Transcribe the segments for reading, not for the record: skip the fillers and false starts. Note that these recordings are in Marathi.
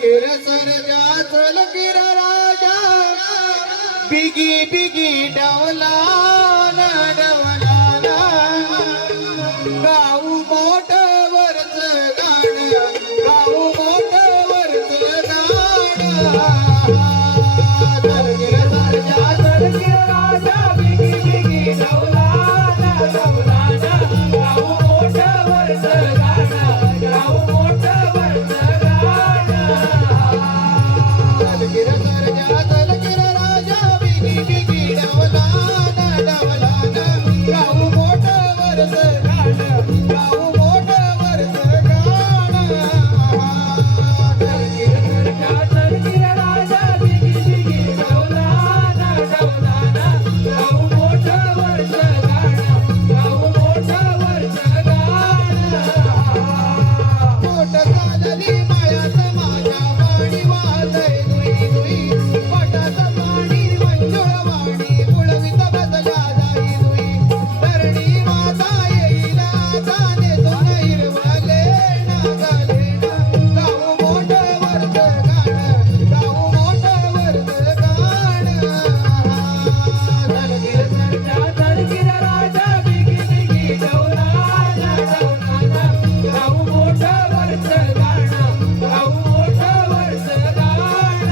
किर सरजा चल किर राजा बिगी बिगी डवला डवला गाऊ मोठ वरच गाण गाऊ मोठ वरच गाण चल किर सरजा चल किर राजा बिगी बिगी डवला डवला गाऊ मोठ वरच गाण गाऊ मोठ वरच गाण चल किर सरजा चल किर राजा बिगी बिगी डवला डवला गाऊ मोठ वरच गाण गाऊ मोठ वरच गाण चल किर सरजा चल किर राजा बिगी बिगी डवला डवला गाऊ मोठ वरच गाण गाऊ मोठ वरच गाण मोठ झाली मायात माझ्या वाणी वाजय दुई दुई पोटाचं पाणी मंजुळ वाणी पुळवीत बसल्या जाई दुई धरणी माता येईल जाणे दोन हिरवले नागले गाऊ मोठ वरच गाण गाऊ मोठ वरच गाण चल किर सरजा चल किर राजा बिगी बिगी डवला डवला गाऊ मोठ वरच गाण गाऊ मोठ वरच गाण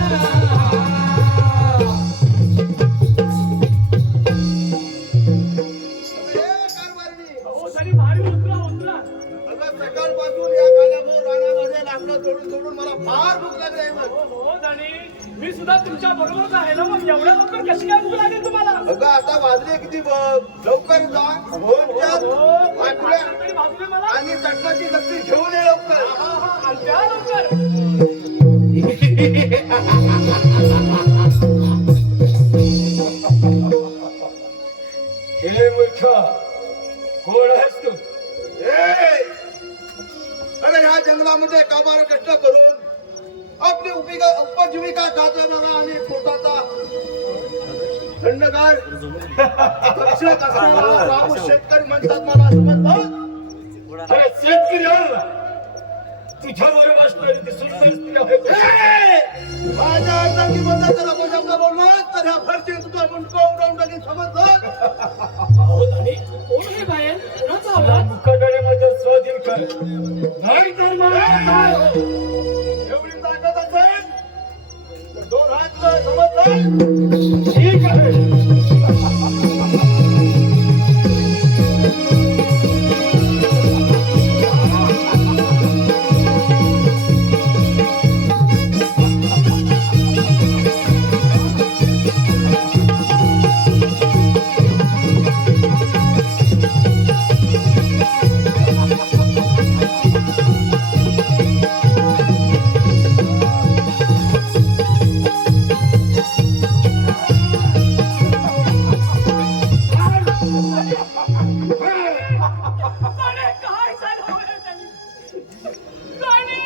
अहो तरी भारी उतरा उतरा. सकाळपासून या गाण्यावर रानामध्ये लाकडं तोडून तोडून मला फार भूक लागली आहे मग. हो धनी मी सुद्धा तुमच्या बरोबर आहे ना. मग एवढ्या लवकर कशी काय भूक लागेल तुम्हाला? अगं आता वाजले किती बघ. लवकर जा दोनच्या भाकऱ्या तरी भाजले मला. आणि चटणाची लक्ष्मी घेऊन ये लवकर. हा, आणि द्या लवकर. हे मूर्ख कोण आहेस तू ए! अरे ह्या जंगलामध्ये काबार कष्ट करून आपली उपजीविका साधणारा आणि पोटाचा थंडगार रक्षक असणारा रामू शेतकरी म्हणतात मला समजलं. अरे शेतकरी तुझ्यावर बसणारी ती सुंदर स्त्री आहे का? माझ्या अर्धांगीबद्दल जर अपशब्द बोललास तर ह्या फरशी तुझा मुंडको उडवून टाकीन समजलं. अहो धनी कोण आहे बाहेर? कोणाचा आवाज? मुखाकडे माझं स्वाधीन कर नाही तर मला काय? एवढी ताकद असेल तर दोन हात कर, समजलं. ठीक आहे धनी, काय झालं बरं धनी? धनी!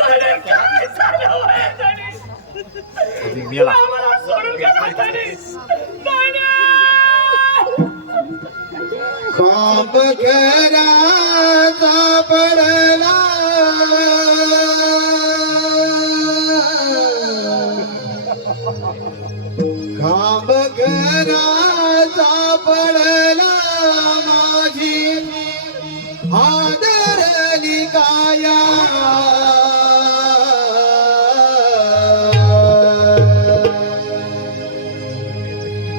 धनी, काय झालं बरं धनी? आम्हाला सोडून गेला धनी. धनी! खांब घराचा पडला खांब घराचा पडला माझी आदरली काया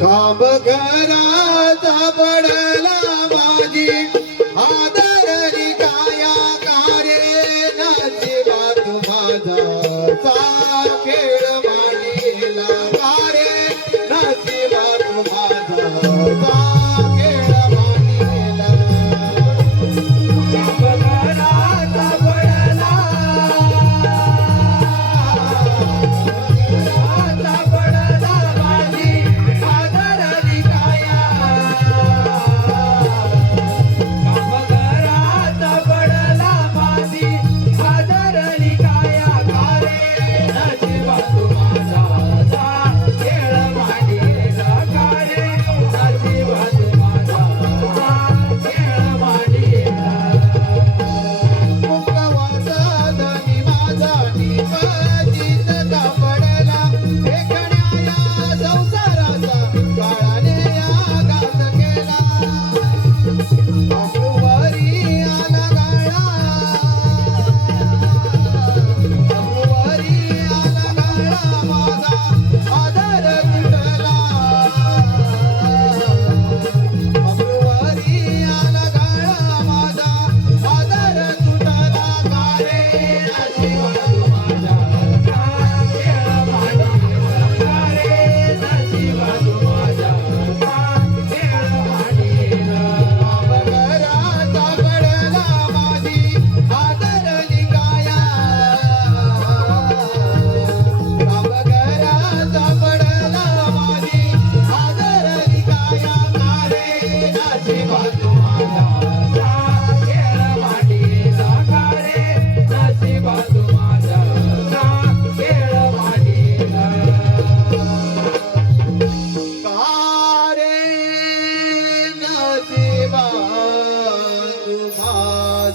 खांब घराचा पडला माझी आदरली काया कारे नशिबात माझा खेळ मांडीला कारे नशिबात माझा खेळ मांडीला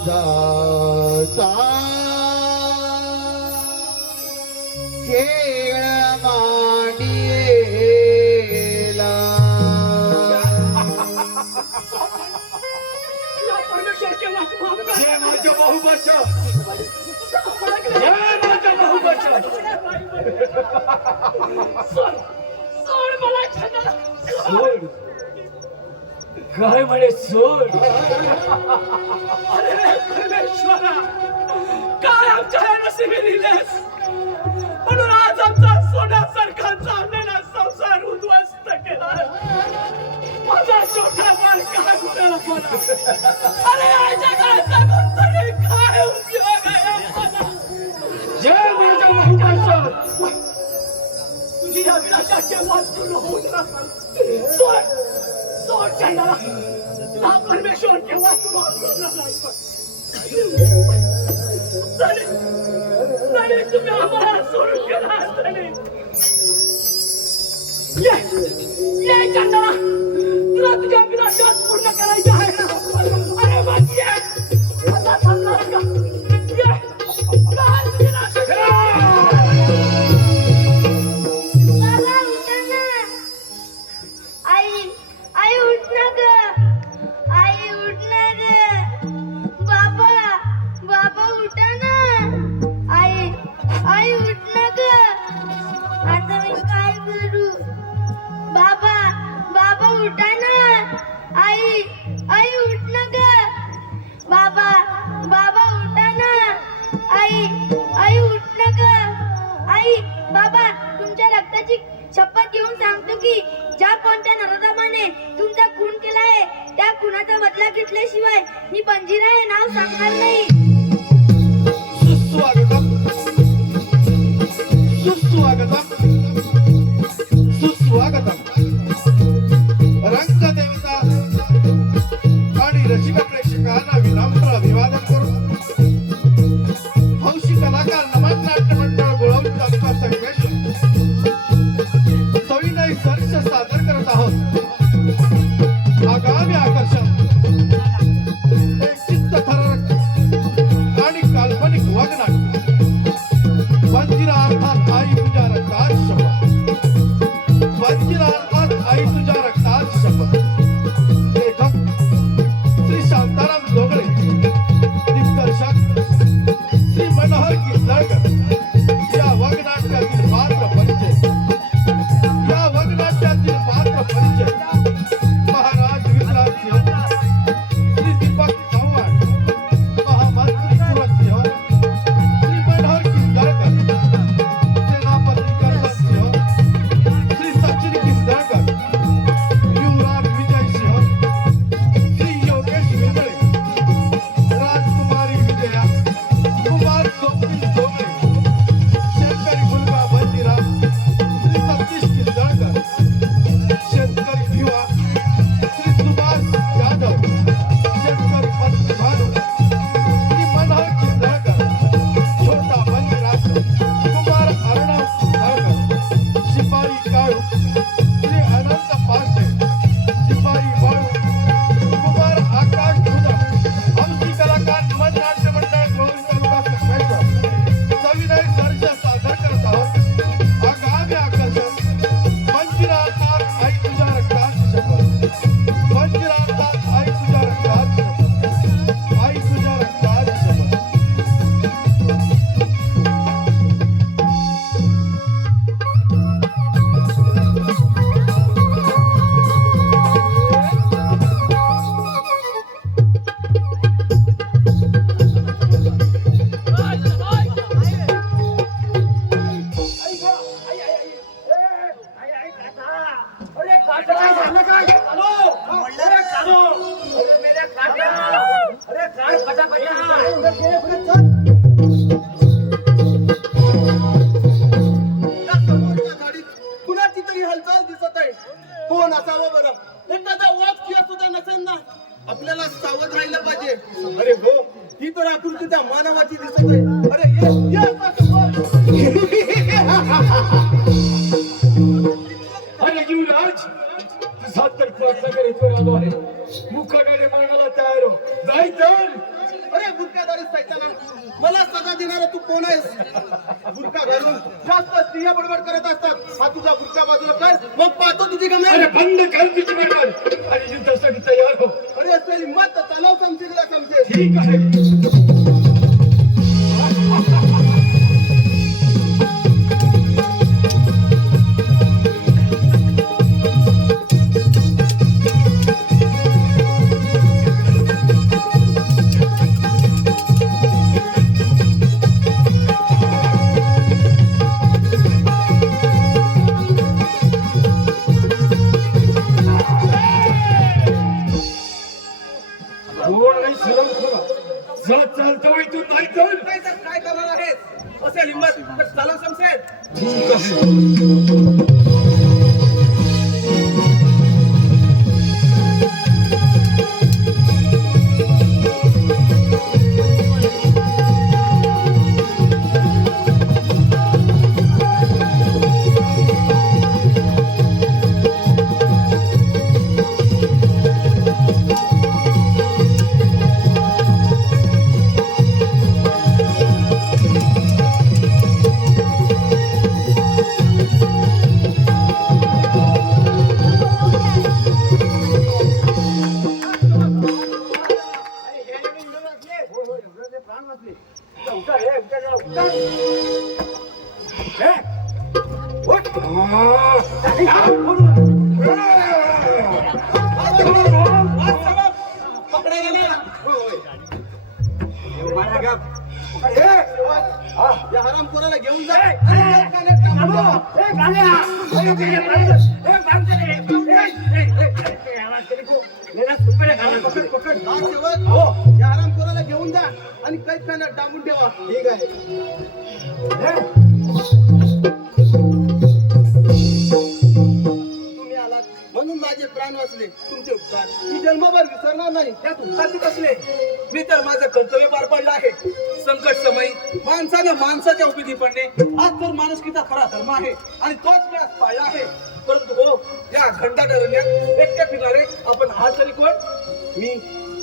माझा खेळ मांडियेला या परमेश्वर केव्हा तुम्हाला जय माझ्या बाहुबाच्या जय माझ्या बाहुबाच्या सोड सोड मला छंदाला सोड काय म्हणे सोड अरे परमेश्वरा काय आमच्या ह्या नशिबी लिहिलेस म्हणून आज आमचा सोन्यासारखा चाललेला संसार उद्ध्वस्त केला माझा छोटा बाळ काय गुन्हा मला अरे या जगाचा कोणतरी काय उपयोग आहे मला जय माझ्या बाहुबाच्या तुझी अभिलाषा केव्हाच पूर्ण होऊन राहणार सोड सोड चंद्रा हा परमेश्वर केव्हाच माफ करणार नाही सनी सनी तुम्ही आम्हाला सोडून गेला सनी ये चंद्रा तुला तुझ्या अभिलाषा पूर्ण करायची आहे ना अरे मग ये आता थांबणार का ये काय तुझी नाशक बाबा उठा ना आई आई उठ ना ग आई उठ ना ग बाबा बाबा उठा ना आई आई उठ ना ग आता मी काय करू बाबा बाबा उठा ना आई आई उठ ना ग बाबा बाबा उठा ना आई आई उठ ना ग आई बाबा तुमच्या रक्ताची शपथ घेऊन सांगतो की ज्या कोणत्या नराधमाने तुमचा खून केला आहे त्या खुनाचा बदला घेतल्याशिवाय मी पंजिरा हे नाव सांगणार नाही सुस्वागतम सुस्वागतम सुस्वागतम रंगदेवता आणि रसिक प्रेक्षकांना विनम्र अभिवादन करून हौशी कलाकार नमन नाट्य मंडळ गोळवली तालुका संगमेश्वर सविनय सर्ष सादर करत आहोत आगामी आकर्षण एक चित्तथरारक आणि काल्पनिक वगनाट्य वंजिरा अर्थात आई तुझ्या रक्तात शपथ वंजिरा अर्थात आई तुझ्या रक्तात शपथ लेखक श्री शांताराम जोगळे दिग्दर्शक श्री मनोहर किल्लरकर या वगनाट्यातील पात्र परिचय या वगनाट्यातील पात्र परिचय महाराज विक्रांत सिंह श्री दीपक चव्हाण महामंत्री कुरत सिंह श्री मनोहर किल्लरकर सेनापती करसन सिंह श्री सचिन किल्लरकर युवराज विजय सिंह श्री योगेश विंदळे राजकुमारी विजया कुमार स्वप्नील जोगळे शेतकरी मुलगा बंदिरा श्री सतीश किल्लरकर शेतकरी भिवा श्री सुभाष जाधव शेतकरी पत्नी भानू श्री मनोहर किल्लरकर छोटा बंदिरा कुमार अर्णव किल्लरकर शिपाई काळू श्री अनंत पाशे शिपाई बाळू कुमार आकाश धुदा हौशी कलाकार नमन नाट्य मंडळ गोळवली तालुका संगमेश्वर सविनय सर्ज सादर करत आहोत आगामी आकर्षण मंजिरा अर्थात आई तुझ्या रक्तात शपथ मंजिरा अर्थात आई तुझ्या रक्तात शपथ आई तुझ्या रक्तात शपथ अरे काटा काय झालं काय हॅलो अरे काढो अरे मेरे काटा अरे काढ फटाफट या समोरच्या गाडीत कुणाची तरी हालचाल दिसत आहे कोण असावं बरं एखादा वाघ किंवा सुद्धा नसेल ना आपल्याला सावध राहिलं पाहिजे अरे हो ही तर आकृती त्या मानवाची दिसत आहे अरे ये आता समोर. अरे युवराज तुझा तर प्रयत्न करीत आलो आहे मुखाकडे मारण्याला तयार हो नाही तर अरे बुरकादारी सैताना, मला सजा देणारा तू कोण आहेस? बुरका घालून जास्त स्त्रिया बडबड करत असतात. हा तुझा बुरका बाजूला कर, मग पाहतो तुझी गमे. अरे बंद कर तुझी बडबड आणि युद्धासाठी तयार हो. अरे असेल हिंमत तर चालव समजेला समजेल. ठीक आहे. गोड नाही सरळ खरा. जर चालतो इथून नाही तर काय तर काय करणार आहेस? असेल हिंमत तर चालव समजेल. ठीक आहे. पकडायला नाही. या हरामखोराला घेऊन जा. या हरामखोराला घेऊन जा आणि कैद खाण्यात डांबून ठेवा. ठीक आहे. तुम्ही आलात म्हणून माझे प्राण वाचले. तुमचे उपकार मी जन्मभर विसरणार नाही. त्यात उपकार कसले? मी तर माझं कर्तव्य पार पडलं आहे. संकट समयी माणसाने माणसाच्या उपयोगी पडणे हाच तर माणुसकीचा खरा धर्म आहे आणि तोच मी आज पाळला आहे. परंतु हो, या घंटाट अरण्यात एकट्या फिरणारे आपण हा तरी कोण? मी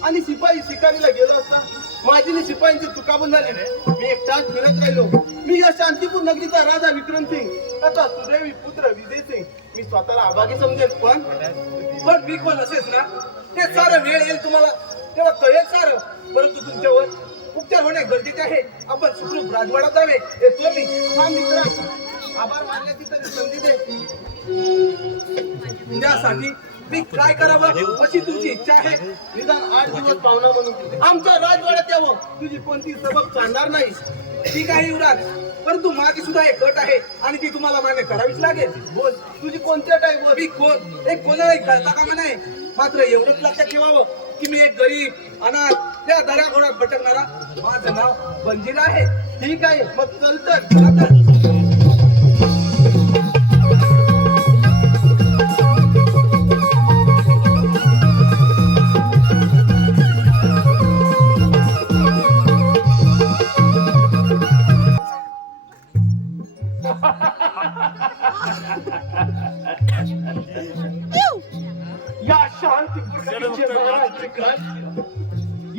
आणि शिपाई शिकारीला गेलो असता माझी शिपाईंची चुकाबून झाली. मी एकटाच फिरत राहिलो. मी या शांतीपूर नगरीचा राजा विक्रम सिंग, आता सुदैवी पुत्र विजय सिंग. मी स्वतःला अभागी समजेल, पण मी कोण असेच ना? ते सारं वेळ येईल तुम्हाला तेव्हा कळेल सारं. परंतु तुमच्यावर उपचार होणे गरजेचे आहे. आपण सुखरूप राजवाड्यात जावे. येतो मी. हा मित्र, आभार मानण्याची तरी संधी दे. त्यासाठी मी काय करावं अशी तुमची इच्छा आहे? निदान 8 दिवस पाहुणा म्हणून आमच्या राजवाड्यात यावं. तुझी कोणती सबब चालणार नाही. ठीक आहे युवराज, परंतु माझी सुद्धा एक अट आहे आणि ती तुम्हाला मान्य करावीच लागेल. बोल, तुझी कोणती अट आहे? बोल. मी कोण एक कोणालाही कळता कामा नाही. मात्र एवढंच लक्षात ठेवावं की मी एक गरीब अनाथ त्या दऱ्याखोऱ्यात भटकणारा, माझं नाव बंजीरा आहे. ठीक आहे, मग चल तर. या शांती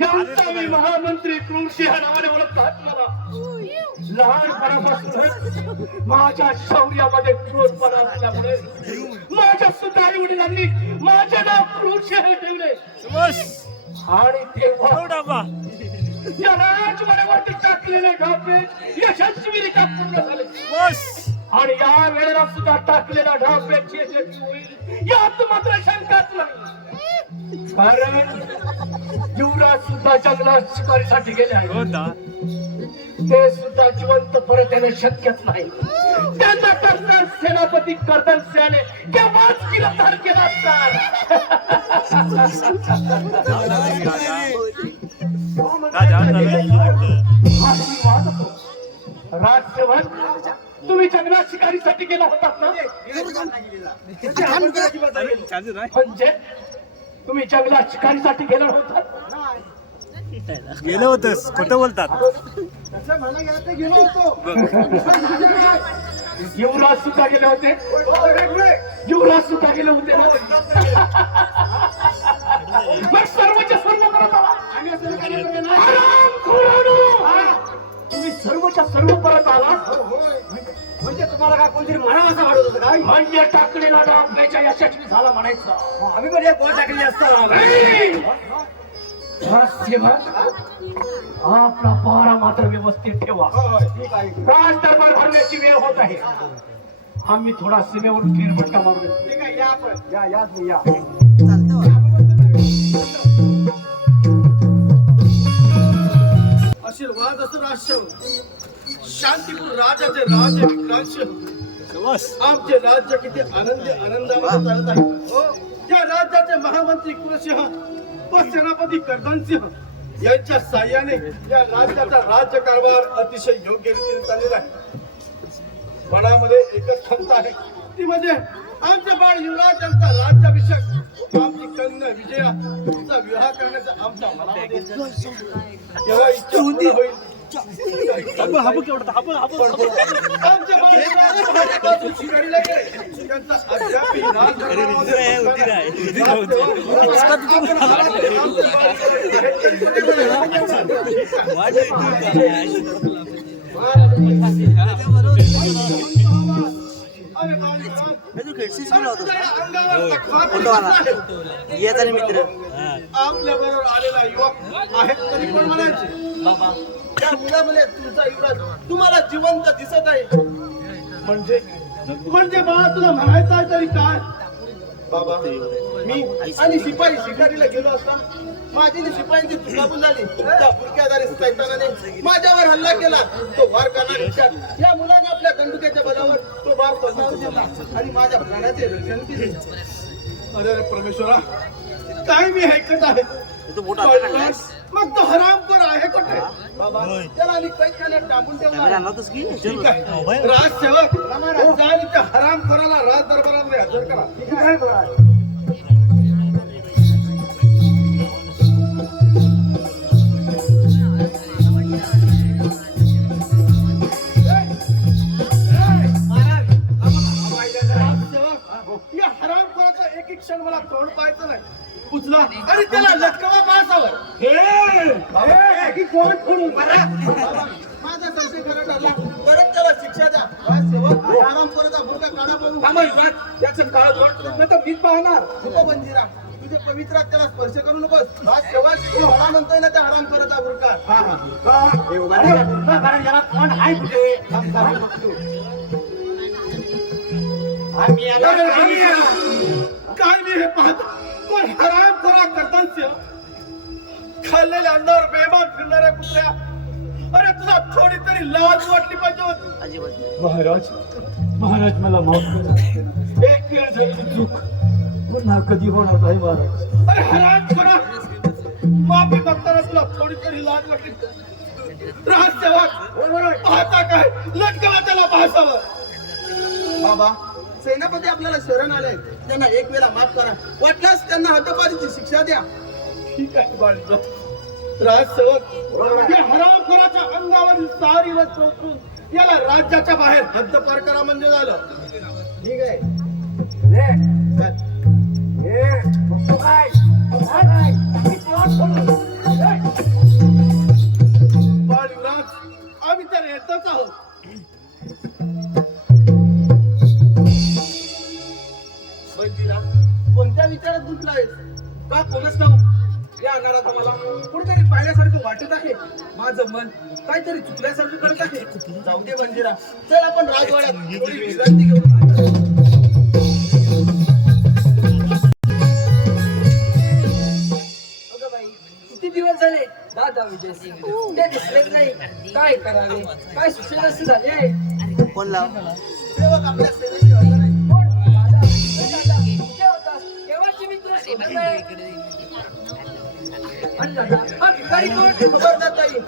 यांचा मी महामंत्री क्रूरसिंह नावाने ओळखतात. मला लहानपणापासून माझ्या शौर्यामध्ये क्रूरपणा असल्यामुळे माझ्या सुद्धा आई वडिलांनी माझे नाव क्रूरसिंह ठेवले. आणि तेव्हा या राजवाड्यावरती टाकलेले ढापे यशस्वीरित्या पूर्ण झाले. आणि या वेळेला सुद्धा टाकलेल्या ढाप्याची यशस्वी होईल यात मात्र शंकाच नाही. कारण युवराज सुद्धा जंगलात शिकारीसाठी गेले आहे. ते सुद्धा जिवंत परत येणे शक्यच नाही. त्यांना कर्नल सेनापती कर्नल सिंहने केव्हाच गिरफ्तार केला राजसेवक, तुम्ही जंगलात शिकारीसाठी गेला होतात ना? म्हणजे तुम्ही जंगलात शिकारीसाठी गेला होतात? गेलं होतंस, खोटं बोलतात. गेलो होतो. युवराज सुद्धा गेले होते. युवराज सुद्धा गेले होते. मग सर्वचे सर्व करत आला. तुम्हाला काय कोणतरी म्हणावं असं वाटत होतं काय? म्हणजे टाकलेला डाव बेच्या यशस्वी झाला म्हणायचं. आम्ही पण एक गोल टाकली असताना आपला पहारा मात्र व्यवस्थित ठेवा. ठीक आहे राज दरबार भरण्याची वेळ होत आहे. आम्ही थोडा सीमेवरून फेरफटका मारू देतो. ठीक आहे या आपण या तुम्ही या. आशीर्वाद असो राष्ट्र शांतीपूर राजाचे राजे विक्रांश शबास. आमचे राज्य किती आनंदामध्ये चालत आहे हो. या राज्याचे महामंत्री कुलसिंह व सेनापती कर्दनसिंह यांच्या साह्याने या राज्याचा राज्यकारभार अतिशय योग्य रीतीने चाललेला आहे. मनामध्ये एकच क्षमता आहे ती म्हणजे आमच्या बाळ युवराज यांचा राज्याभिषेक व आमची कन्या विजया तिचा विवाह करण्याचा आमच्या मनामध्ये केव्हा इच्छा पूर्ण होईल. हाबू केवढा हाबू आमच्या बाळ युवराज शिकारीला गेले. त्यांचा अद्यापही अरे बाळ मित्र आपल्या बरोबर आलेला युवक आहेत तरी पण म्हणायचे बाबा त्या मुलामुळे तुमचा युवराज तुम्हाला जिवंत दिसत आहे. म्हणजे बाळा तुला म्हणायचं आहे तरी काय बाबा मी आणि शिपाई शिकारीला गेलो असता माझी आणि शिपाईंची चुकाबूल झाली. त्या बुरक्यादारी सैतानाने माझ्यावर हल्ला केला. तो वार करणार विचार या मुलाने आपल्या दंडुक्याच्या बलावर तो वार स्वतःवर केला आणि माझ्या प्राणाचे रक्षण केले. अरे परमेश्वरा काय मी ऐकत आहे. मग तो हरामखोर आहे कुठे बाबा त्याला आणि कैद्याने टाकून ठेवला. ठीक आहे राजसेवक जा आणि त्या हरामखोराला राज दरबारामध्ये हजर करा. ठीक आहे बघा. या हरामखोराचा एक एक क्षण मला तोंड पाहायचं नाही. उचला आणि त्याला लटकवा पासावर. माझा संशय खरा ठरला परत त्याला शिक्षा द्या. राजसेवक हरामखोराचा भुरका काढा बघू. त्याचं काळ वाटत तर मीच पाहणार. नको बंजीरा तुझे पवित्रात त्याला स्पर्श करू नकोस. राजसेवक तू हरा म्हणतोय ना त्या हरामखोराचा भुरका. काय मी हे पाहतो कोण हरामखोरा कर्दनसिंह खाल्लेल्या अन्नावर बेमान फिरणाऱ्या कुत्र्या. अरे तुला थोडी तरी लाज वाटली पाहिजे होती. महाराज मला माफ करा. एक वेळ झाली चूक पुन्हा कधी होणार नाही महाराज. अरे हरामखोरा माफी मागताना तुला थोडी तरी लाज वाटली. राजसेवक पाहता काय लटकवा त्याला पासावर. बाबा सेनापती आपल्याला शरण आले त्यांना एक वेळा माफ करा. वाटल्यास त्यांना हद्दपारीची शिक्षा द्या. ठीक आहे बाळासाहेब. राजसेवक या हरामखोराच्या अंगावरील सारी रस उतरून याला राज्याच्या बाहेर हद्दपार करा म्हणजे झालं. ठीक आहे बाळ युवराज आम्ही तर येतच आहोत. कोणत्या विचारात गुंतलायस का कोणच ठाऊक. या अंगारात मला कुठेतरी पाहिल्यासारखं वाटत आहे. माझं मन काहीतरी चुकल्यासारखं करत आहे. जाऊ दे बंजिरा चल आपण राजवाड्यात थोडी विश्रांती घेऊ. अगं बाई किती दिवस झाले दादा विजय सिंग ते दिसलेच नाही. काय करावे काय सुचेल असे झाले आहे. सेवक आपल्या सेवेची हजर आहे. केव्हाचे मित्र शोधत आहे. आणि दादा, हा भिकारी कोण? खबरदार ताई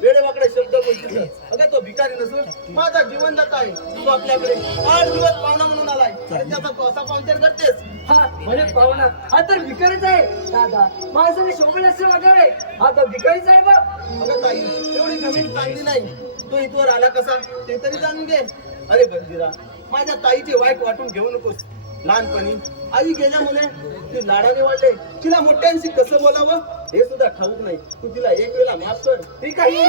वेडेवाकडे शब्द बोलतो. अगं तो भिकारी नसून माझा जीवनदाता आहे. तू आपल्याकडे 8 दिवस पाहुणा म्हणून आलाय आणि त्याचा तू असा पाहुणचार करतेस. हा म्हणे पाहुणा हा तर भिकारीच आहे. दादा माझं शोभेल असे वागावे. हा तर भिकारीच आहे बा. अगं ताई एवढी जमीन चांगली नाही. तो इथवर आला कसा ते तरी जाणून घे. अरे बंजिरा माझ्या ताईचे वाईट वाटून घेऊ नकोस. लहानपणी आई गेल्यामुळे ती लाडाने वाढले. तिला मोठ्यांशी कसं बोलावं हे सुद्धा ठाऊक नाही. तू तिला एक वेळा माफ कर. ठीक आहे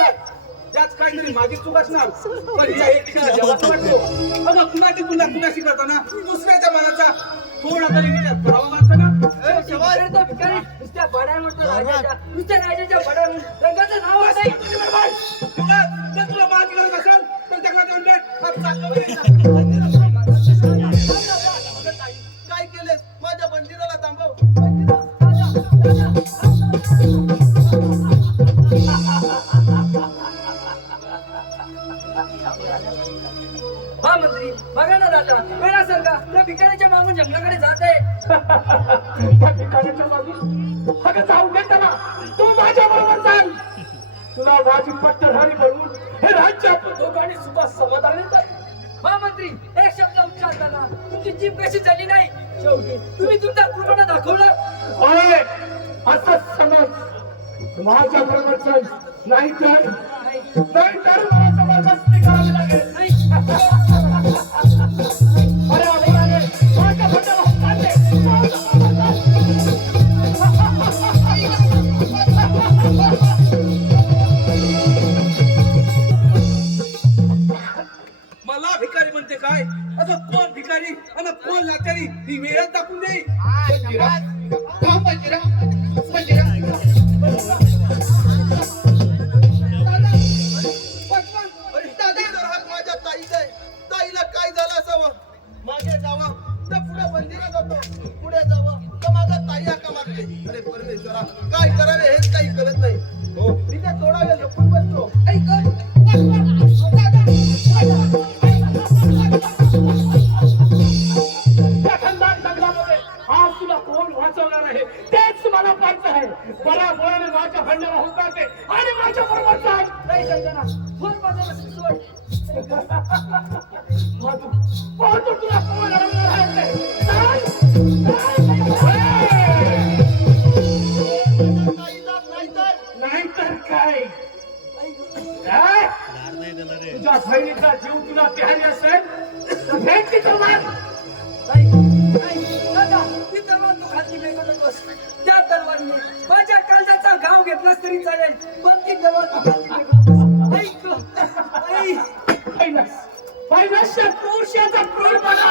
त्यात काहीतरी माझी चूक असणार पण या एक दिशेला देवाचा वाटतो. बघा कुणाची तुलना कुणाशी करताना दुसऱ्याच्या मनाचा थोडा तरी विचार करावा माणसानं. नुसत्या बड्या म्हणतो राजाच्या नुसत्या राजाच्या बड्या रंगाचं नाव आहे जर तुला माझी गरज असेल तर जगात येऊन भेट. हात चाललं बरं. काय केलेस माझ्या मंदिराला थांबव. हा मंत्री बघा ना राजा वेळासारखा त्या भिकाऱ्याच्या मागून जंगलाकडे जात आहे. त्या ठिकाणाच्या मागे अगं जाऊ दे त्याला. तू माझ्या बरोबर सांग तुला माझी पट्टधारी बनवून हे राज्य आपलं दोघांनी सुद्धा समाधान येत आहे. हा मंत्री एक शब्द उच्चारताना तुमची जीभ कशी झाली नाही. शेवटी तुम्ही तुमचा कृपणा दाखवला. अरे असंच समज माझ्या बरोबर चल नाहीतर मला जबरदस्ती करावी लागेल. अरे अरे माझ्या बंडाला मला भिकारी म्हणते काय असं कोण भिकारी आणि कोण लाचारी ही वेळच दाखवून देईल. माझ्या ताईचा आहे. ताईला काय झालं असावं. मागे जावा तर पुढे मंदिरात जातो पुढे जावा तर माझा ताई हाका मागते. अरे परमेश्वरा काय करावे हेच काही करत नाही. हो मी काय थोडा वेळ लपून बसतो. त्या खंडार जंगलामध्ये आज तुला कोण वाचवणार आहे तेच मला पाहत आहे. बराबराने माझ्या खंडाला हुकाटे आणि माझ्या बरोबर सांग. नाही संजना फोन बाजूला सोड. पाहतो तुला कोण अडवणार आहे ते. नाहीतर काय काय? तुझ्या बहिणीचा जीव तुला प्यारी असेल तर भेट की मार. दादा ती तलवार तू खाली फेकत नकोस. त्या तलवारीने माझ्या काळजाचा घाव घेतलास तरी चालेल पण ती तलवार तू खाली फेकत नकोस. पहिल्याच्या क्रूरशाचा क्रूरपणा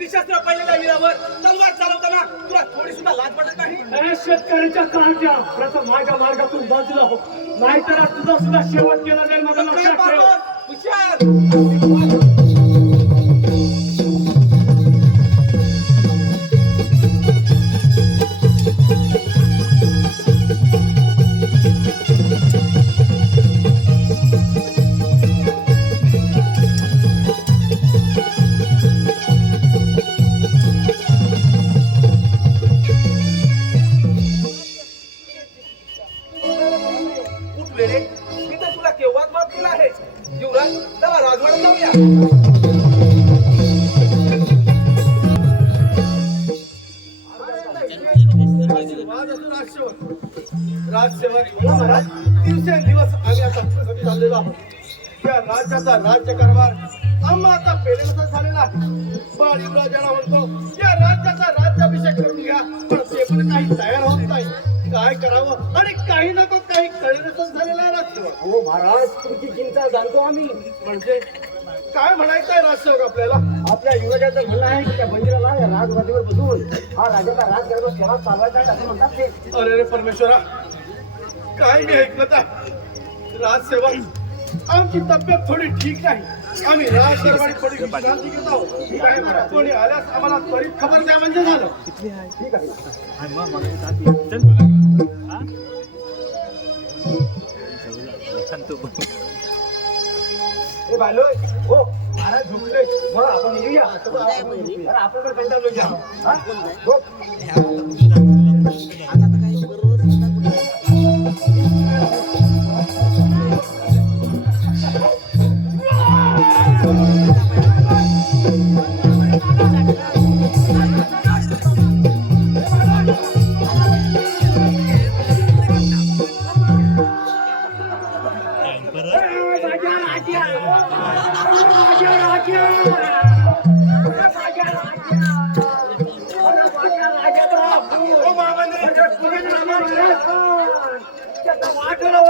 निशस्त्र पहिलेल्या वीरावर तलवार चालवताना तुला थोडी सुद्धा लाज वाटत नाही. अरे शेतकऱ्याच्या काळजा प्रथम माझ्या मार्गातून बाजूला हो नाहीतर आज तुझा सुद्धा शेवट केला जाईल. माझा काय लक्षात ठेव. पाहतोस? हुशार. उठ वेडे मी तर तुला केव्हाच माफ केला आहे. युवराज चला राजवाड्यात जाऊया. राजसेवक महाराज दिवसेंदिवस आम्ही आता प्रगती चाललेलो आहोत. या राज्याचा राज्यकारभार आम्हा आता पेलेसा झालेला आहे. बाळ युवराजाला म्हणतो या राज्याचा राज्याभिषेक करून घ्या पण ते पण काही तयार होत नाही. काय करावं आणि काही नको काही कळेलच झालेला आहे राजसेवक. हो महाराज तुमची चिंता जाणतो आम्ही. म्हणजे काय म्हणायचंय राजसेवक आपल्याला. आपल्या युवकाचं म्हणणं आहे की त्या मंदिराला या राजवाडीवर बसून हा राजाचा राजकारभार केव्हा चालवायचा आहे असं म्हणतात ते. अरे रे परमेश्वरा काय मी ऐकलं आहे. राजसेवक आमची तब्येत थोडी ठीक नाही. आम्ही राजकारभारी थोडी विश्रांती घेत आहोत. काय म्हणा कोणी आल्यास आम्हाला त्वरित खबर द्या म्हणजे झालं. ठीक आहे. ए बालोय हो महाराज झोपले मग आपण येऊया. अरे आपण तर कंटाळलो घ्या. हा? झोप.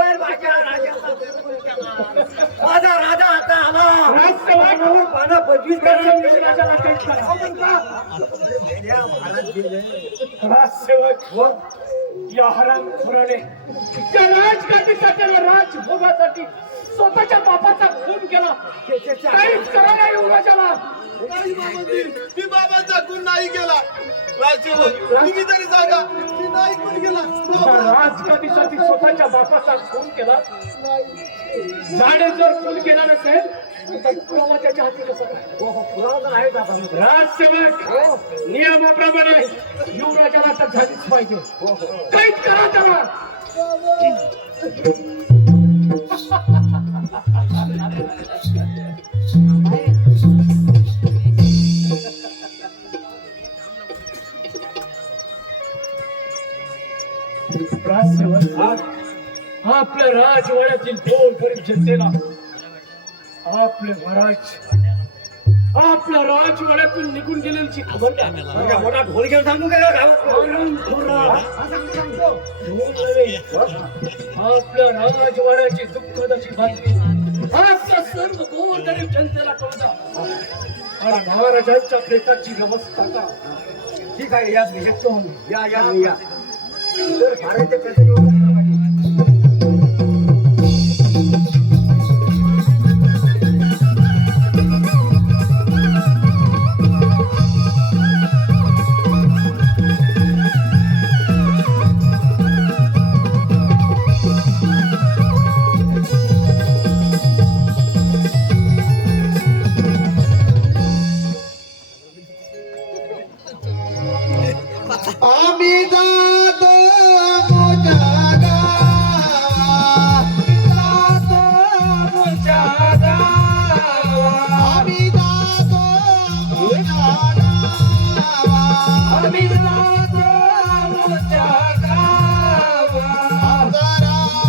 तर माझ्या राजाचा बिलकुल केला. माझा राजा आता आला. राजसेवक पाना 25 राजाला कैद करा. राजसेवक या हरामखोराने त्या राजगादीसाठी आणि राजभोगासाठी स्वतःच्या बापाचा खून केला. काहीच करा नाही युवराजाला. नाही बाबाजी, मी बाबांचा खून नाही केला. राजसेवक तुम्ही तरी सांगा, मी नाही खून केला. राजगादीसाठी स्वतःच्या बापाचा खून केला. झाडे जर खून केला नसेल तर पुरावा त्याच्या हाती कसा काय? राजसेवक नियमाप्रमाणे युवराजाला तर झालीच पाहिजे. कैद करा त्याला. राजसेवक आपल्या राजवाड्यातील दोन गरीब जनतेला आपले आपल्या राजवाड्यातून निघून गेलेली खबर द्या. मोठा ढोल घेऊन सांगू काय आपल्या राजवाड्याची दुःखदाची बातमी आपल्या सर्व दोन गरीब जनतेला कळता आणि महाराजांच्या प्रेताची व्यवस्था का. ठीक आहे, या शकतो. या या या तर भारत कसं आम्ही जातो आमच्या गावा, जातो आमच्या गावा. आम्ही जातो आमच्या गावा, आम्ही जातो आमच्या गावा. आमचा राम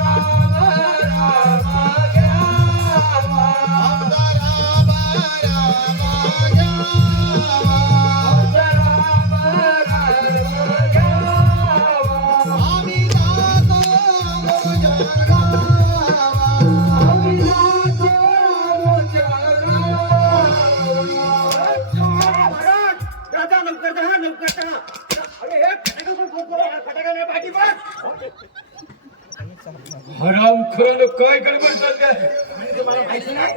राम घ्यावा, आमचा राम राम घ्यावा, आमचा राम राम घ्यावा. आम्ही जातो आमच्या गावा, आम्ही जातो आमच्या गावा. राजा लवकर जा, लवकर जा. अरे हे फटाका नाही पाठी बघ. हरामखोरानं काय गडबड चालली? तुम्हाला माहिती नाही?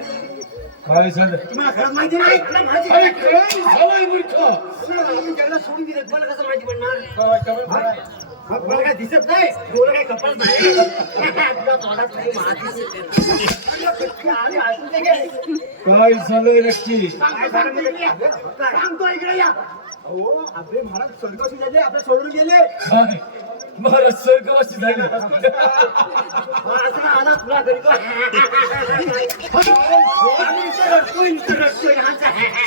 काय झालं? तुम्हाला खरंच माहिती नाही? तुला माहिती अरे नाही? काय झालंय मूर्ख? आपण जगाला सोडून दिले, तुम्हाला कसं माहिती पडणार? मग मला काय दिसत नाही, डोळं काय कपडत नाही. तुला तोंडात नाही माहिती. अरे ऐकून दे काय? काय झालंय नक्की? काय झालं म्हणजे? सांगतो इकडे या. अहो आपले महाराज स्वर्गवासी झाले, आपल्या सोडून गेले. काय महाराज स्वर्गवासी झाले? असा आला तुला करतो.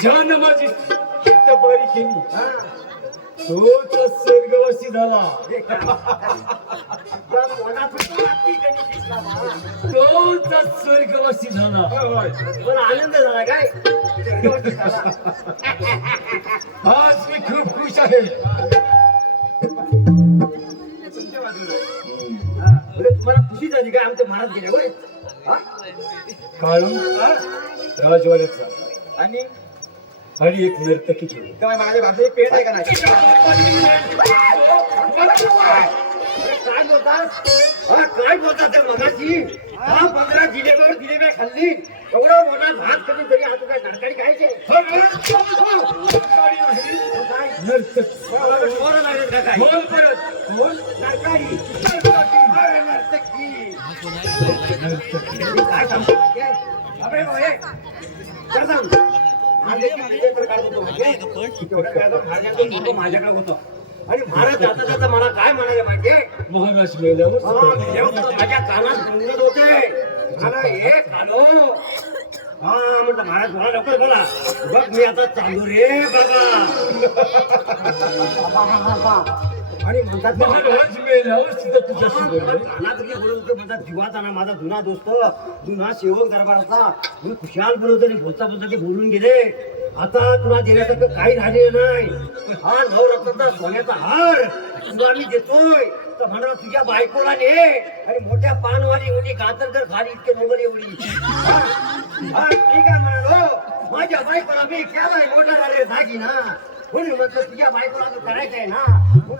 ज्यानं माझी चित्त बरी केली तोच स्वर्गवासी झाला. तोच स्वर्गवासी झाला. पण आनंद झाला काय? आज मी खूप खुश आहे. तुम्हाला खुशी झाली काय? आमचे महाराज गेले होय. काळू राजवाड्याचा आणि आणि एक नर्तकी ठेवली. काय माझ्या भाषेत पेट आहे का नाही? काय बोलतात? काय बोलतात त्या मगाशी? 15 जिलेब्या खाल्ली, एवढा मोठा भात कधी तरी आता काय तरकारी खायचे? नर्तकी पोरं लागत का काय? बोल परत. बोल, तरकारी. अरे, नर्तकी. काय सांगतो? अबे, होय. काय सांग? माझ्याकडे होतो आणि महाराज जाता जाता मला काय म्हणाले माहितीये? महाराज मेल्यावर माझ्या कानात गुंगत होते. मला हे कानो म्हटलं महाराज बोला, लवकर बोला. बघ मी आता चालू रे बाबा. आणि म्हणतात महाराज मेल्यावर सुद्धा तुझ्याशी बोलले. कानात जे बोलत होते म्हणतात जीवाचा ना माझा जुना दोस्त, जुना सेवक दरबाराचा. मी खुशाल बोलत होते, बोलता बोलता ते बोलून गेले. आता तुला देण्यासारखं काही राहिलेलं नाही. हा नवरत्नाचा सोन्याचा हार तुला मी देतोय तर म्हणा तुझ्या बायकोला ने आणि मोठ्या पानवाली एवढी गातर कर खाली इतके मुघल एवढी. हा ठीक आहे म्हणालो माझ्या बायकोला मी केलाय मोठा झाले दागी ना म्हणून म्हटलं तुझ्या बायकोला तर करायचंय ना म्हणून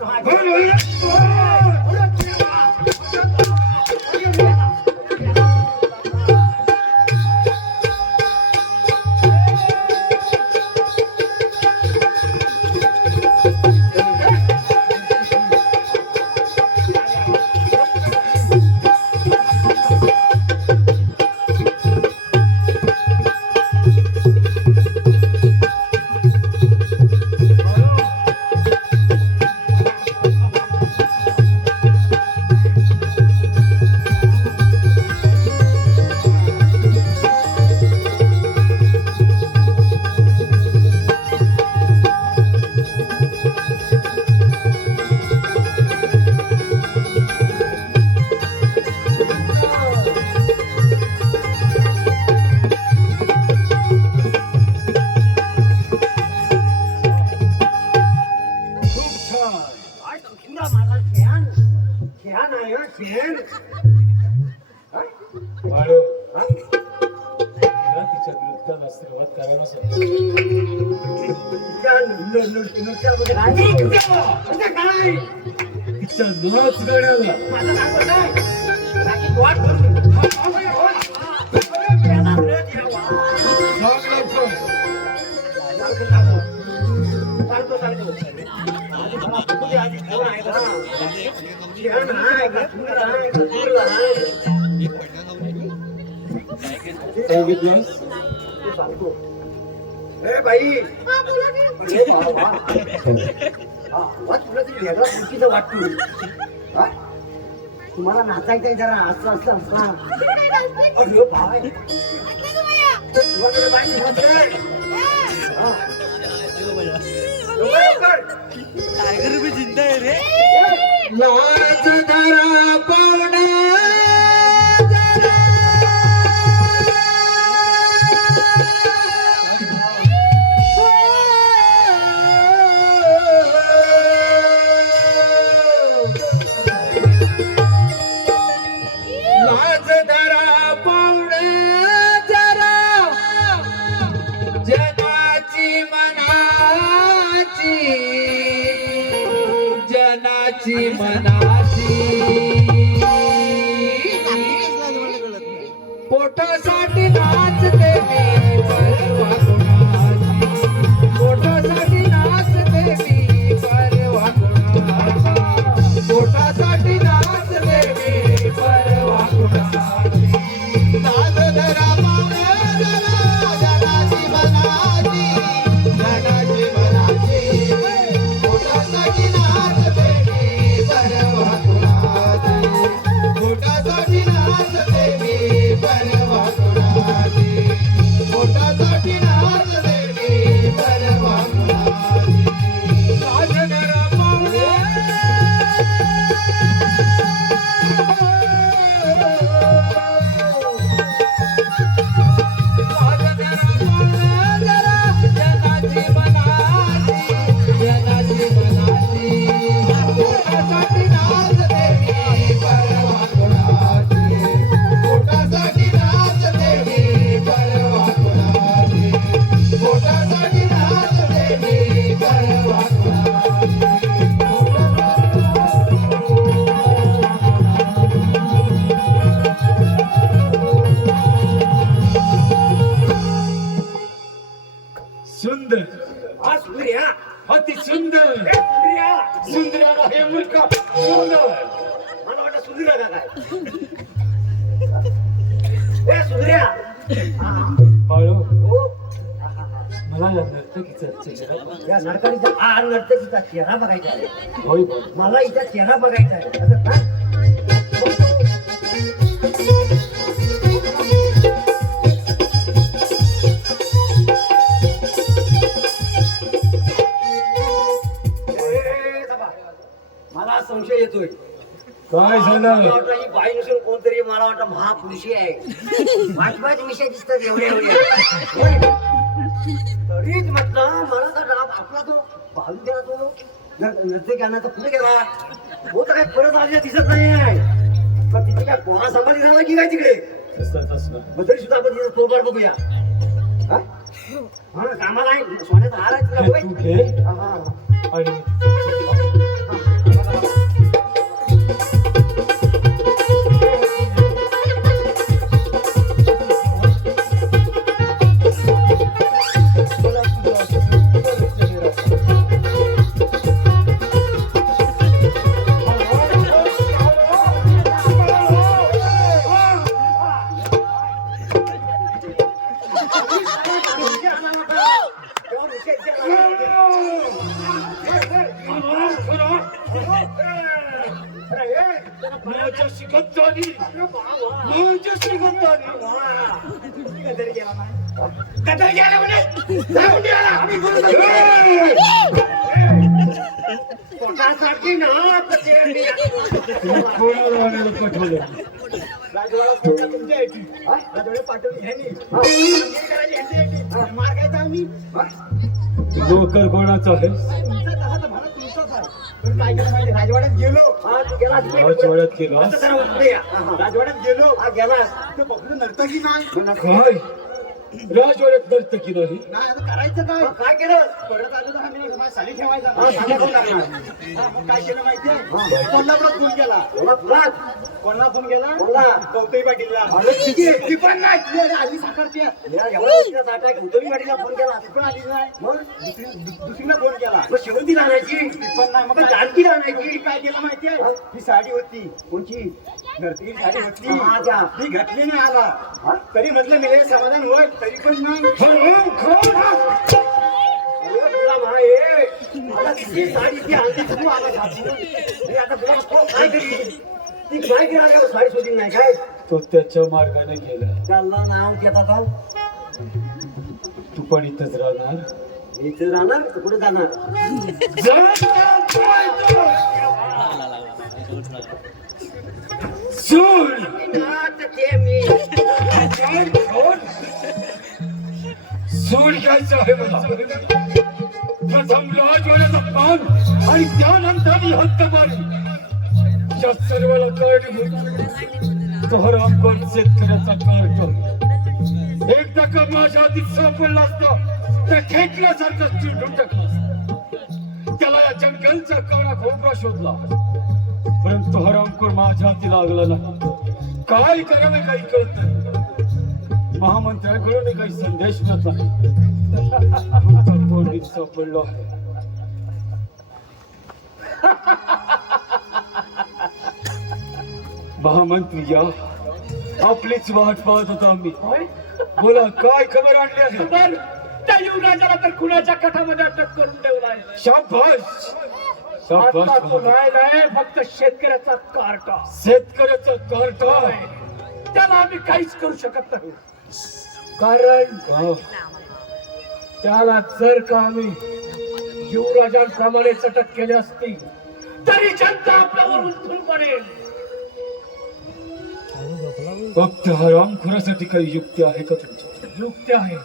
बाळू, तिला तिच्या नृत्याला सुरुवात करायला सांग. तिच्या नाच गाण्याला सांग लवकर. सांगितलंस? ए बाई अरे बाबा तुला तरी वेगळा खुशीचा वाटतो. तुम्हाला नाचायचंय जरा असं असं असं. अरे भाई तुझ्याकडे बाई नाचतंय. टायगर भी जिंदा है रे. लाज धरा पाहुणा लाज धरा पाहुणा जरा जनाची मनाची पोटासाठी नाचते मी परवा कोणाची. पोटासाठी नाचते मी परवा कोणाची. पोटासाठी नाचते मी परवा कोणाची. लाज धरा पाहुणा जरा जनाची मनाची जनाची मनाची. पोटासाठी नाचते मी परवा कोणाची. पोटासाठी नाचते मी परवा कोणाची. पोटासाठी नाचते मी परवा कोणाची. लाज धरा पाहुणा सुंदर हा सूर्या अति सुंदर सूर्या सुंदर हे मुलगा सुंदर. मला वाटतं सुंदर का काय. ए सूर्या बाळू, हो मला या नर्तकीचा चेहरा या नर्तकीचा चेहरा बघायचा आहे. होय मला हिचा चेहरा बघायचा आहे. असं का? मला संशय येतोय. काय झालं? मला वाटतं ही बाई नसून कोणतरी मला वाटतं महापुरुषी आहे. पाच विषय दिसतात एवढ्या एवढ्या. तरीच म्हटलं मला तर राब आपला तो बाजू गेला तो नृत्य गाण्याचा पुढे गेला हो तर काय परत आलेला दिसत नाही आहे पण तिथे काय पोरा सांभाळी झाला की काय तिकडे मग तरी सुद्धा आपण तिथे तोबार बघूया हा हा ना, कामाला आहे सोन्याचा हार आहे तुला तू होय? घे हा, हा, हा. आणि माझ्याशी गद्दारी माझ्याशी गद्दारी गद्दारी गेला म्हणे जाऊन द्याला आम्ही पोटासाठी ना तर ते मी- कोणाला आणायला पाठवलं राजवाडा कोणता तुमच्या यायची राजवाडा पाठवली ह्यांनी करायची ह्यांची यायची मार खायचा आम्ही नोकर कोणाचा आहे तुमचा तसा तर म्हणा तुमचाच आहे पण काय केलं माहिती राजवाड्यात गेलो हा, तू गेला तिकडे. राजवाड्यात गेला आता जरा उठले या. हा, हा. राजवाड्यात गेलो हा, गेलास. तिथं बघलं नर्तकी नाही काय राजवाड्यात नर्तकी नाही नाही आता करायचं काय हा, काय केलं परत आलो तर आम्ही माझ्या साली ठेवायचा हा, साध्या कोण टाकणार? हा, मग काय केलं माहितीये कोल्हापुरात फोन केला बोला, बोला. कोणाला फोन केला बोला. कौतई पाटीलला अरे, ठीक आहे. ती पण नाही ती आली साखरची या, एवढा उशिरा ताटा आहे. भुतवी वाडीला फोन केला. ती पण आली नाही मग दुसरीला फोन केला मग शेवंतीला आणायची ती पण नाही मग जानकीला आणायची ती काय केलं माहितीये ती साडी होती कोणची नर्तकी साडी होती माझ्या. ती घातली नाही आला तरी म्हटलं मी हे समाधान होईल तरी पण नाही अरे, तुला माहे. आता तिची साडी ती आणली तू आला घातली. अरे, आता तुला तो काय करील? ती काय केला का साडी शोधील नाही काय तो त्याच्या मार्गाने गेला त्याला नाव घेता का तू पण इथंच राहणार मी इथे राहणार तर कुठे जाणार सोड नाच ते मी सोड घ्यायचं आहे मला प्रथम राजवाड्याचा पान आणि त्यानंतर मी हत्तमारी या सर्वाला कारणीभूत तो हरामखोर शेतकऱ्याचा कार्ट एकदा का माझ्या हातीत सापडला असता त्या खेकल्यासारखं चिरडून टाकलं असतं. त्याला या जंगलचा काळा खोबरा शोधला परंतु हरामखोर माझ्या हाती लागला नाही काय करावे काही कळत नाही महामंत्र्यांकडून काही संदेश मिळत नाही कोणीच सापडलो आहे महामंत्री या आपलीच वाट पाहत होता आम्ही बोला काय खबर आणली आहे तर त्या युवराजाला तर खुनाच्या कठामध्ये अटक करून ठेवलाय शाबास शाबास आता तो महाराज. नाही फक्त शेतकऱ्याचा कार्टा शेतकऱ्याचं कार्ट त्याला आम्ही काहीच करू शकत नाही कारण त्याला जर का आम्ही युवराजांप्रमाणे अटक केली असती तरी जनता आपल्यावर उठून पडेल फक्त हरामखोरासाठी काही युक्ती आहे का तुमच्या युक्ती आहे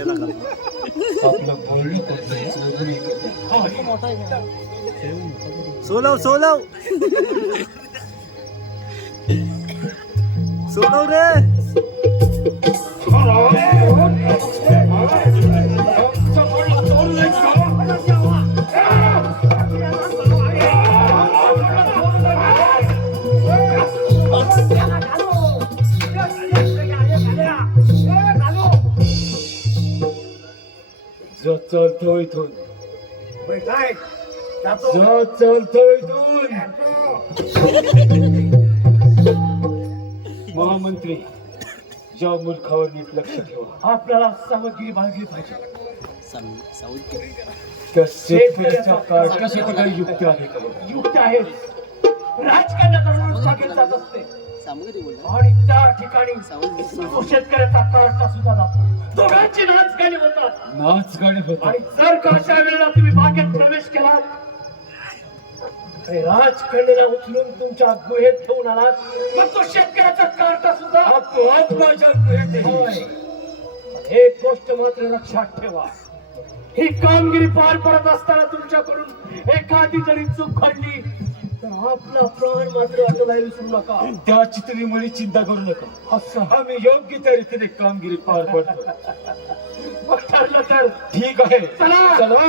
आपलं बोलणं कोणतंही चोरून नाही करणार. सोलव सोलव सोलव रे जा चालतो इथून होय काय जातो जा चालतो इथून महामंत्री या मुलखावर नीट लक्ष ठेवा आपल्याला सावधगिरी बाळगली पाहिजे त्या शेतकऱ्याच्या कार्टासाठी काही युक्ती आहे का युक्त आहे राजकारणाचा माणूस मागे जात असते आणि त्या ठिकाणी तो शेतकऱ्याचा कार्टा सुद्धा जातो दोघांची नाचगाणी होतात नाच गाणे होत आणि जर का अशा वेळेला तुम्ही बागेत प्रवेश केलात अरे राजकन्याला उचलून तुमच्या गुहेत ठेवून आलात, मग तो शेतकऱ्याचा कार्टा सुद्धा आपोआप माझ्या गुहेत येईल. होय. एक गोष्ट मात्र लक्षात ठेवा, ही कामगिरी पार पडत असताना तुमच्याकडून एखादी जरी चूक घडली तर आपला प्राण मात्र वाटला विसरू नका. त्याची तुम्ही मुली चिंता करू नका. असं आम्ही योग्य त्या रीतीने कामगिरी पार पडतो. मग ठरलं तर ठीक आहे, चला. चला.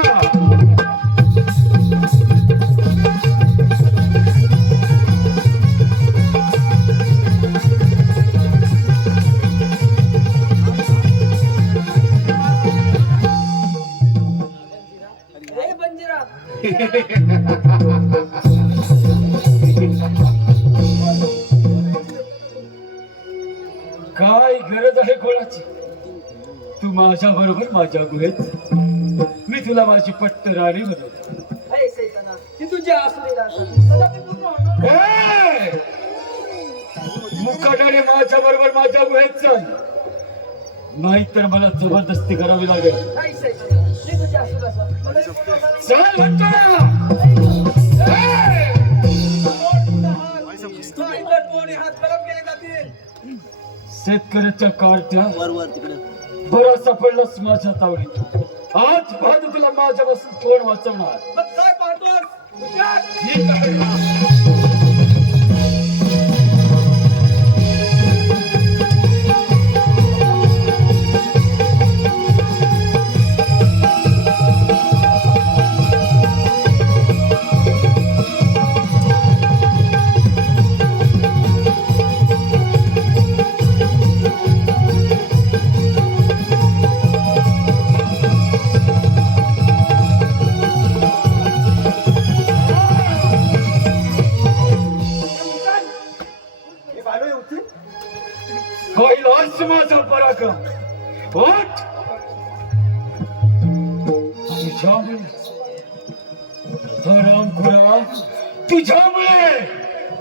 काय गरज आहे कोणाची? तू माझ्या बरोबर माझ्या गुहेत, मी तुला माझी पट्ट राणी बनवतो. मुकाट्याने माझ्या बरोबर माझ्या गुहेत चल, नाहीतर मला जबरदस्ती करावी लागेल. चल म्हणतो ना. शेतकऱ्याच्या कार्ट्या बरा सापडलास माझ्या तावडीत. आज बाद तुला माझ्यापासून कोण वाचवणार? ठीक आहे. कैलास माझा पराक्रम. उठ. तुझ्यामुळे रामखोरा, तुझ्यामुळे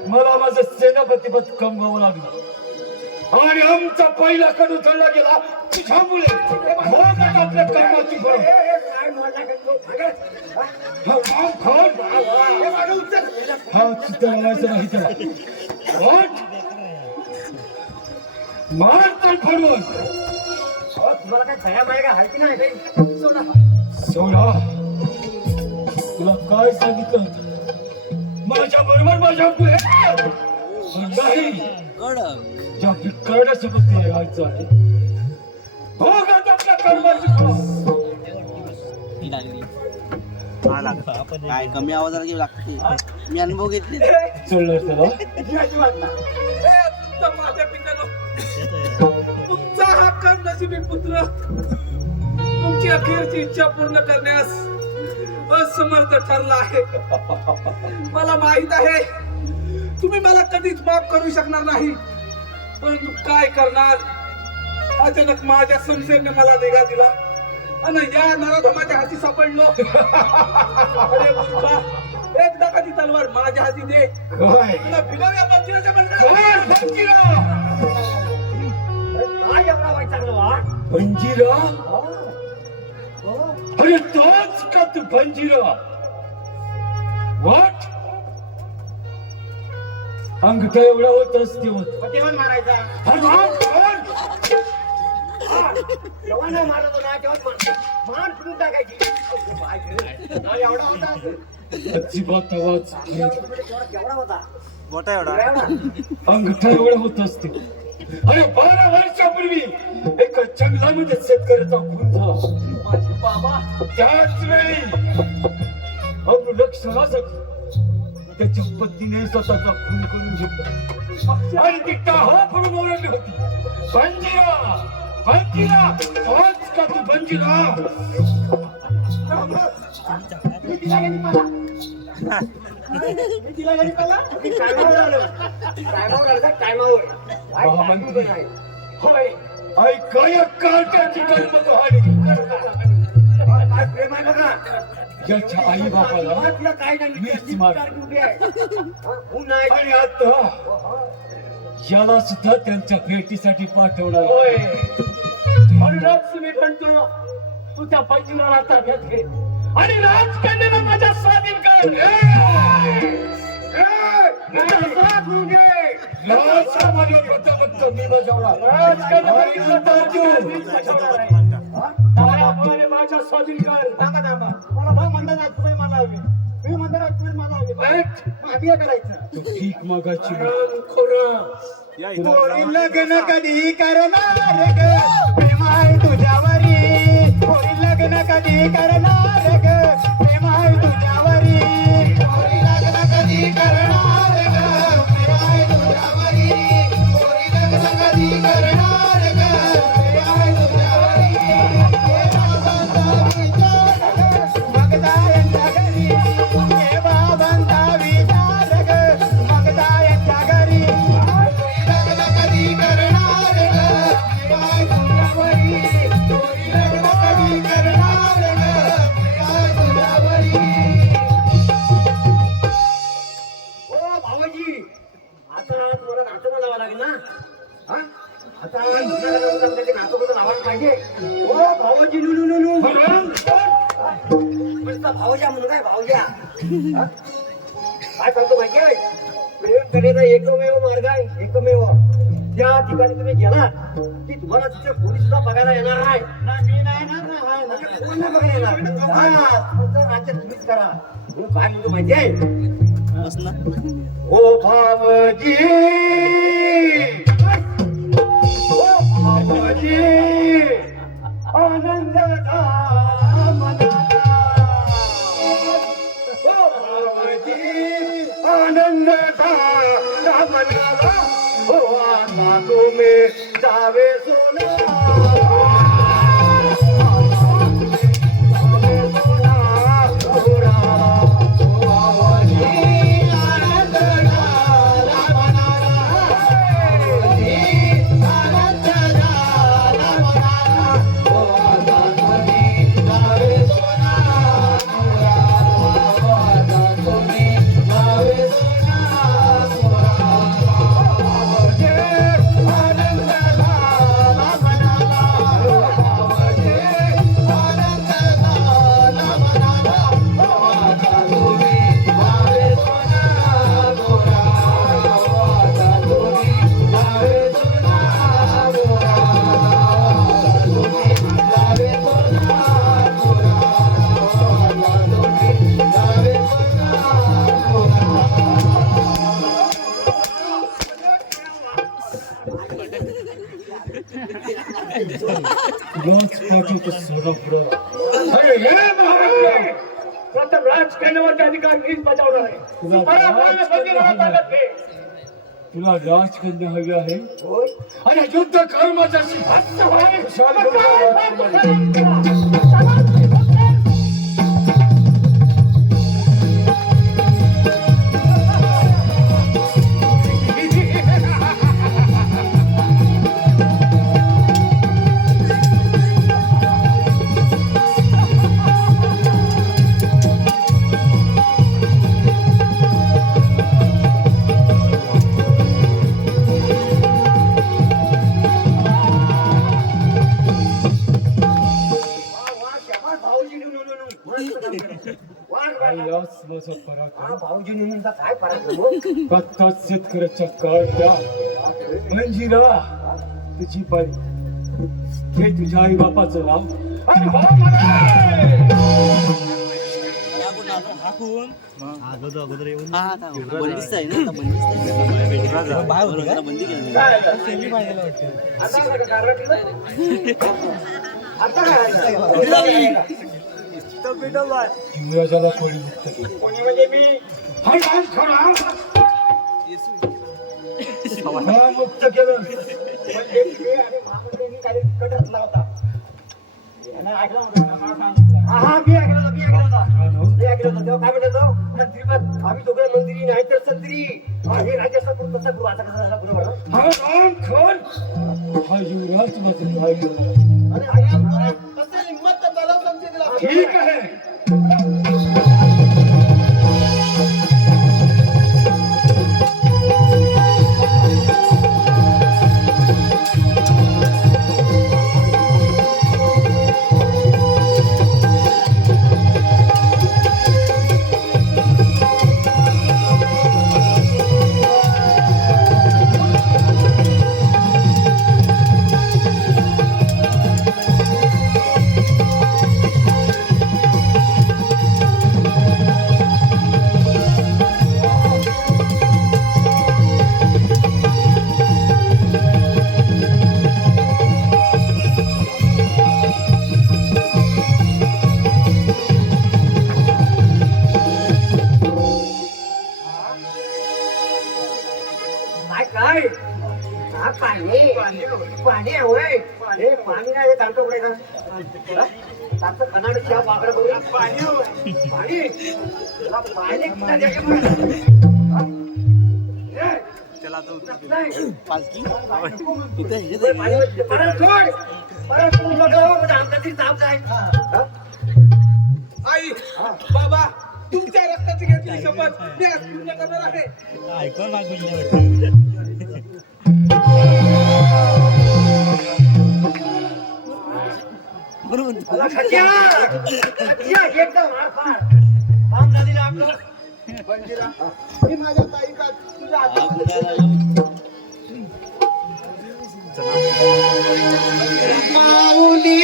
मला माझं सेनापतीपद कमवावं लागलं आणि आमचा पहिला कण उचलला गेला तुझ्यामुळे. भोगात आपल्या कर्माची फळ. हा चित्त लावायचं नाही त्याला. उठ. मार तर फडवून. तुम्हाला काय छाया माया काय हायची नाही काही? सोडा. तुला काय सांगितलं? माझ्या बरोबर माझ्या गुहेत नाही. ज्या भिकारड्यासोबत तुला राहायचं आहे. भोगात आपल्या कर्माची फळं. काय कमी आवाजाला घेऊ लागते, मी अनुभव घेतले. चढलं त्याला. माझ्या पित्यानो, तुमचा हा कम नशिबी पुत्र तुमची अखेरची इच्छा पूर्ण करण्यास असमर्थ ठरला आहे. मला माहित आहे तुम्ही मला कधीच माफ करू शकणार नाही, परंतु काय करणार, अचानक माझ्या संशयाने मला निघा दिला आणि या नराधमाच्या हाती सापडलो. अरे मूर्खा, एकदा कधी तलवार माझ्या हाती दे. काय? तुला भिनवल्या पंचिराच्या काय पंजिरा? काय एवढा वाईट चांगलं वा? पंजिरा? अरे तोच का तू पंजिरा? वाट अंगठा एवढा होतच ते होत. तेव्हा मारायचा. जेव्हा नाही मारत ना तेव्हा मान फिरून टाकायची. एवढा होता अजिबात आवाज. केवढा होता? मोठा एवढा. अंगठा एवढा होत असते. अरे 12 वर्षापूर्वी एका जंगलामध्ये शेतकऱ्याचा खून झाला. बाबा, त्याच वेळी रक्षणासाठी त्याच्या पत्नीने स्वतःचा खून करून घेतला आणि ती टाहा पडून ओरडली होती, पंजिरा पंजिरा, तोच का तू पंजिरा? होय, ऐकाया काट्याची कर्म कहाणी. ज्याच्या आई बापाला मीच मारलं आणि आता याला सुद्धा त्यांच्या भेटीसाठी पाठवणार. म्हणूनच मी म्हणतो तू त्या पंजिराला ताब्यात घे आणि राजकन्याला माझ्या स्वाधीन कर. मी बजावला राजकन्याने माझ्या स्वाधीन कर. थांबा थांबा मला भाऊ म्हणतात तुम्ही मला हवे तुम्ही म्हणतात तुम्ही मला हवे मग आम्ही काय करायचं ठीक मागाची पोरी लग्न कधी करणार ग प्रेम आहे तुझ्यावरी पोरी लग्न कधी करणार ग प्रेम आहे तुझ्यावरी पोरी लग्न कधी करणार ग प्रेम आहे तुझ्यावरी पोरी लग्न कधी करणार ग प्रेम आहे तुझ्यावरी मगदा यांच्या घरी हे बाबांचा विचार ग मगदा यांच्या घरी लग्न कधी करणार ग काय तुझ्यावरी पोरी लग्न कधी करणार ग काय तुझ्यावरी ओ भावाजी आता तुम्हाला नातं म्हणावं लागेल ना हा? आता आपल्याला नातं कसं लावायला पाहिजे ओ भावाजी नु भावजा म्हणून काय भावजा हा? काय सांगतो माहितीये प्रेम करण्याचा एकमेव मार्ग आहे एकमेव त्या ठिकाणी तुम्ही गेला की तुम्हाला तिथे पोलीस सुद्धा बघायला येणार नाही मी नाही ना हाय ना कोण नाही बघायला येणार हा, तुमचं राज्य तुम्हीच करा म्हणून काय म्हणतो माहितीये बस ना ओ भावजी ओ भावजी आनंद मनाला ओ भावजी आनंद मनाला ओ आता तुम्ही जावे सोना प्रथम राजकन्यावरचे अधिकार मीच बजावणार आहे. मला बोलण्यास बंदी मला ताकद दे. तुला राजकन्या हवी आहे होय आणि युद्ध कर माझ्याशी असं होय. विशाल मग गरुड काय राजकुमारी. याच माझा पराक्रम भाऊजी नेहमीचा काय पराक्रम कथा शेतकऱ्याच्या काळच्या मंजिरा तुझी बाई हे तुझ्या आई बापाचं नाव अरे हो मला. हा आता बंदिस्त आहे ना आता बंदिस्त आहे बाहेर होतं का बंदी केलं काय? आता काय युवराजाला कोणी मुक्त केलं कोणी म्हणजे मी हा राज खरा हा मुक्त केलं म्हणजे मी आणि महामंत्र्यांनी काही कट रचला होता यानं ऐकलं होतं का? मला सांगितलं. हा मी ऐकलं होतं मी ऐकलं होतं मी ऐकलं होतं तेव्हा काय म्हणायचो मंत्रीपद आम्ही दोघं मंत्री नाही तर संत्री हे राज्याचा करू तसा करू आता कसा झाला बरोबर हा राम खर हा युवराज माझं काय करणार आणि आया असेल हिंमत तर मला समजेल दिला ठीक आहे पाणी आहे होय हे पाणी नाही चालतो पुढे का चालतं कनाड चहा बागडा बघूया पाणी पाणी तुला पाणी कुठं द्यायचं मला? हा? ए, नाही. पालखी इथे हे पुढे पाणी वाजते. परत सोड. परत तू बघा, म्हणजे आमचा तरी ताप जाय. हा? आई बाबा तुमच्या रक्ताची घेतली शपथ मी आज पूर्ण करणार आहे. बरोबर अला खच्च्या! खच्च्या, एकदम आरपार. काम झालेलं आपलं. बंजिरा मी माझ्या ताईचा तुझ्या हातात माऊली